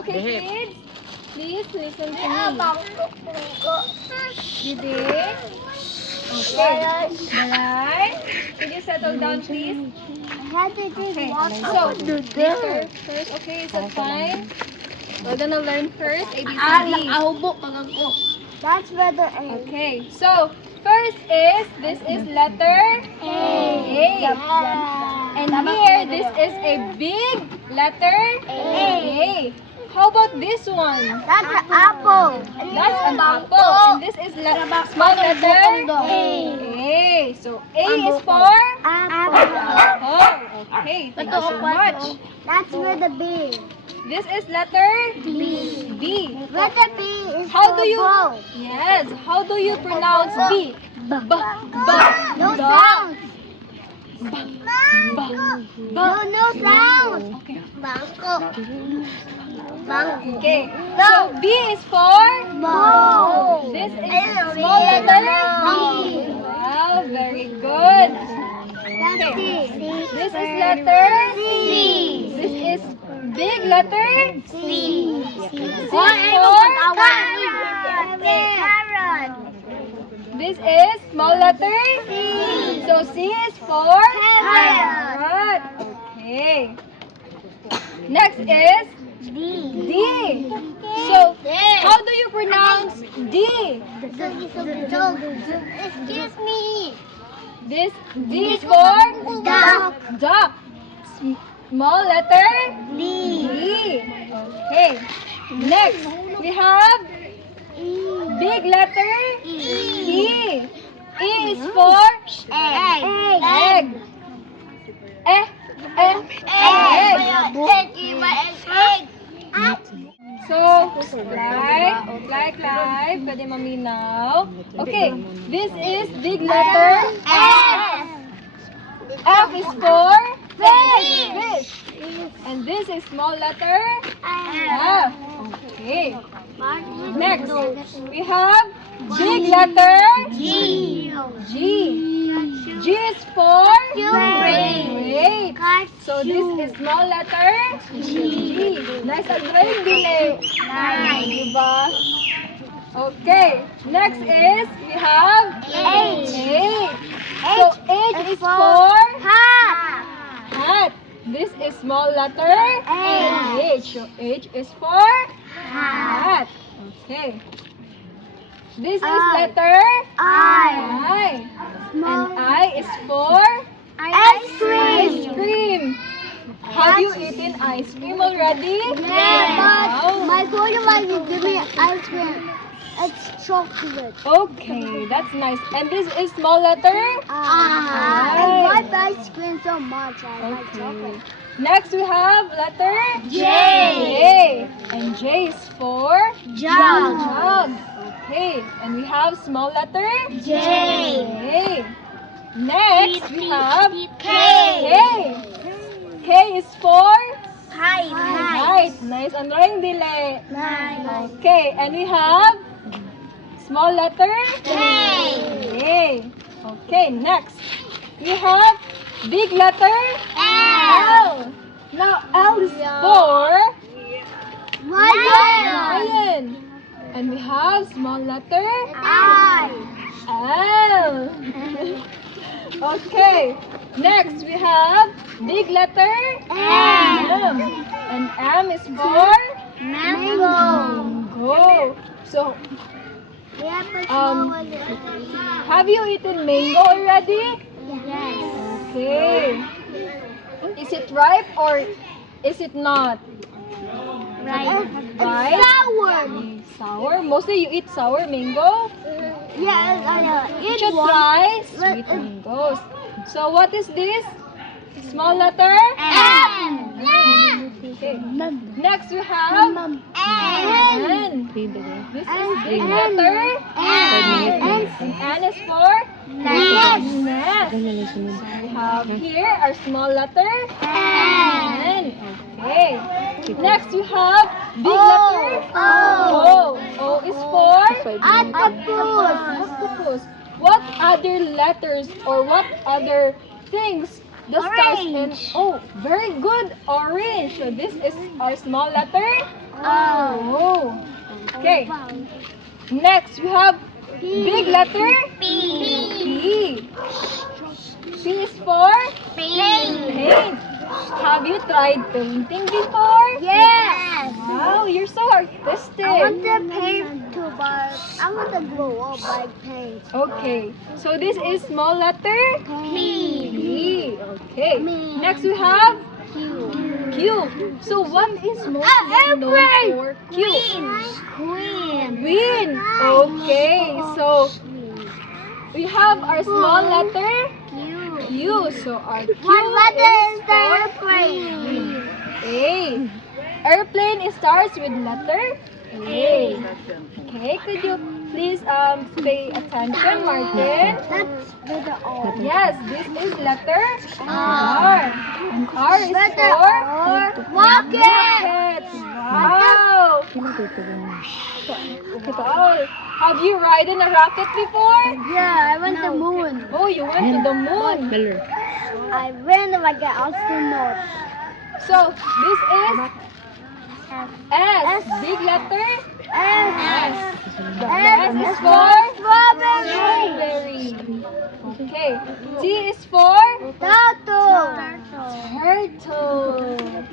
Okay, kids, please listen to me. Didi. Okay. Balay. Could you settle down, please? Okay. So, letter first. Okay, is that fine? We're gonna learn first A, B, C, D. That's where the A. Okay. So, first is, this is letter A. And here, this is a big letter A. How about this one? That's an apple. That's an apple. And this is small letter A. So, A is for Apple. apple. Okay, thank you so much. That's where the B. This is letter B. B. Where the B is How for do you? bowl. Yes. How do you pronounce B? B. No B. sounds. B. No sounds. Okay. Bangko. Bangko. Okay. So B is for Bowl. This is small letter B. Wow, very good. That's Okay. C. This is letter C. This is big letter C. C is for Carrot. This is small letter C. So C is for Carrot. carrot. Okay. Next is D. D. So how do you pronounce D? Excuse me. This D is for Duck. duck. Small letter D. D. Okay. Next we have big letter E. E is for Egg. egg. Egg. So, like, pwede maminaw. Okay, this is big letter F. F is for fish. And this is small letter F. Okay. Next, we have big letter G. G. G is for Grape. grape. So this is small letter G. Nice and grape dili. Diba? Okay. Next is we have H. So H is for Hat. hat. This is small letter H. So H is for hat. Okay. This is letter I. And I is for Ice ice cream. cream. Have you eaten ice cream already? Yeah, but Wow. my grandma will give me ice cream. It's chocolate. Okay, that's nice. And this is small letter? I like ice cream so much. I like Okay. chocolate. Next we have letter J. J. And J is for Jug. jug. Okay, and we have small letter J. J. Next we have K. K is for Kite. kite. Nice and drawing dili. Nice. Okay, and we have small letter K. K. Okay, next we have big letter L. Now L is for Lion. lion. And we have small letter I. L. Okay, next we have big letter M. And M is for Mango. mango. So, We have a Um, small one. have you eaten mango already? Yes. Okay. Is it ripe or is it not? Right. Right? Sour. Sour? Mostly you eat sour mango? Yes, I know. You should try sweet mangoes. So what is this? Small letter? M. Okay. Next we have N. This is big letter N. And N is for Nest. nest. We have here our small letter N. N. Okay. Next we have big O. letter O. O is for Octopus. octopus. What other letters or what other things the stars in... Orange. Oh, very good. Orange. So this is our small letter. Oh. Oh. Okay. Next, we have big letter. P. P. P is for Paint. paint. Have you tried painting before? Yes. Wow, you're so artistic. I want to paint too, but I want to grow up by paint. Okay, so this is small letter P. P. Okay. Me. Next we have Q. Q. So what is mostly known airplane. for Q? Queen. Queen. Okay, so we have our small letter Q. Q. So our Q What letter is is the for airplane? A. Airplane it starts with letter A. Okay, could you please pay attention, Martin? That's letter O. Yes, this is letter R. And R is Letter for R. Rocket. rocket. Wow. Wow. Have you ridden a rocket before? Yeah, I went to the moon. Oh, you went to the moon. I ran like an astronaut. So this is S. Big letter S. The S is for Strawberry. strawberry. Okay. T is for Turtle. turtle.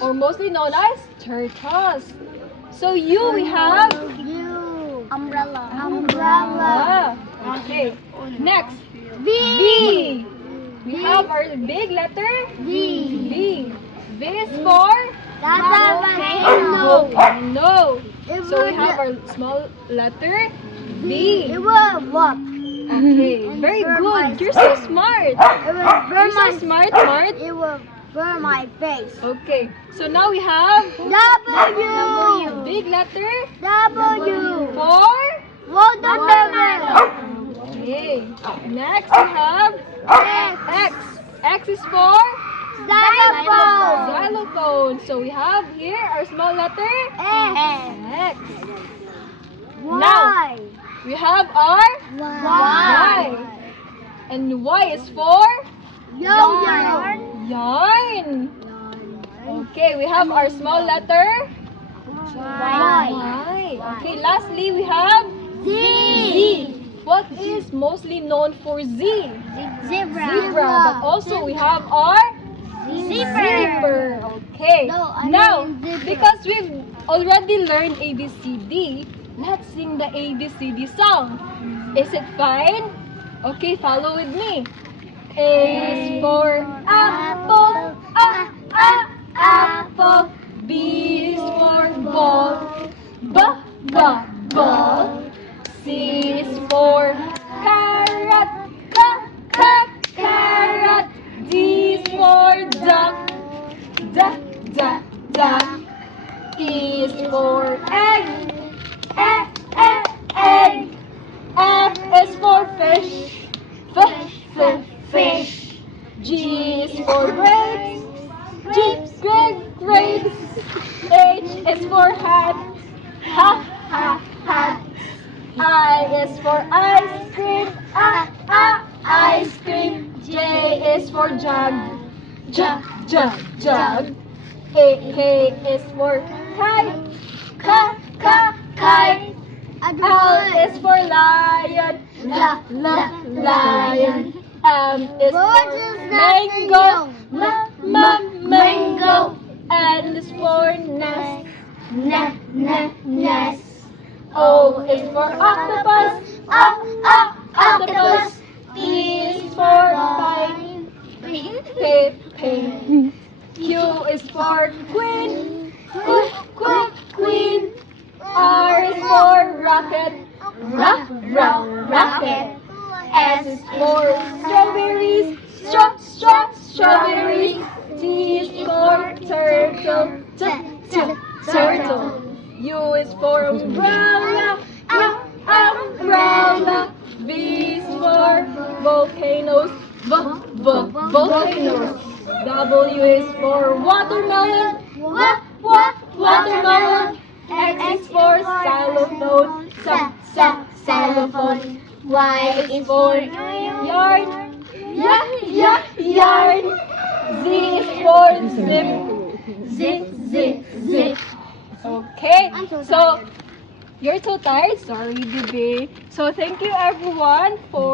Or mostly known as turtles. So U we have U. Umbrella. Okay. Next, V. V. We have our big letter V. V. V is for Volcano. volcano. It So we would- have our small letter V. It will work. Okay, very good. You're so smart. It will burn You're so my. smart, Mart. It will burn my face. Okay, so now we have W. big letter W. for Watermelon. okay. Next we have X. X is for Xylophone. xylophone. So we have here our small letter X. Y. We have our Y. And Y is for Yarn. yarn. Okay, we have our small letter Y. Y. Okay, lastly we have Z. Z. What is mostly known for Z? Zebra. Zebra. But also we have our zipper. Okay. No, I Now, mean zipper. because we've already learned ABCD, let's sing the ABCD song. Is it fine? Okay, follow with me. A is for apple, apple. B is for ball, ball. C is for carrot, carrot. D is for duck, duck. E is for egg, egg. F is for fish, fish. G is for grapes, grapes. H is for hat, hat. I is for ice cream, ice cream. J is for jug, jug. K is for kite, kite. L is for lion, lion. M is for mango, mango. N is for nest, nest. O is for octopus, octopus. P is for pin. Q is for queen, queen. R is for rocket, rocket. S is for strawberries, strawberries. T is for turtle, turtle. U is for umbrella, umbrella. V is for volcanoes, volcanoes. W is for watermelon, watermelon. X is for xylophone, xylophone. Y is for yarn, yarn. Z is for zip. Zip, zip, zip. Okay. I'm so So, tired. you're so tired? Sorry, baby. So, thank you everyone for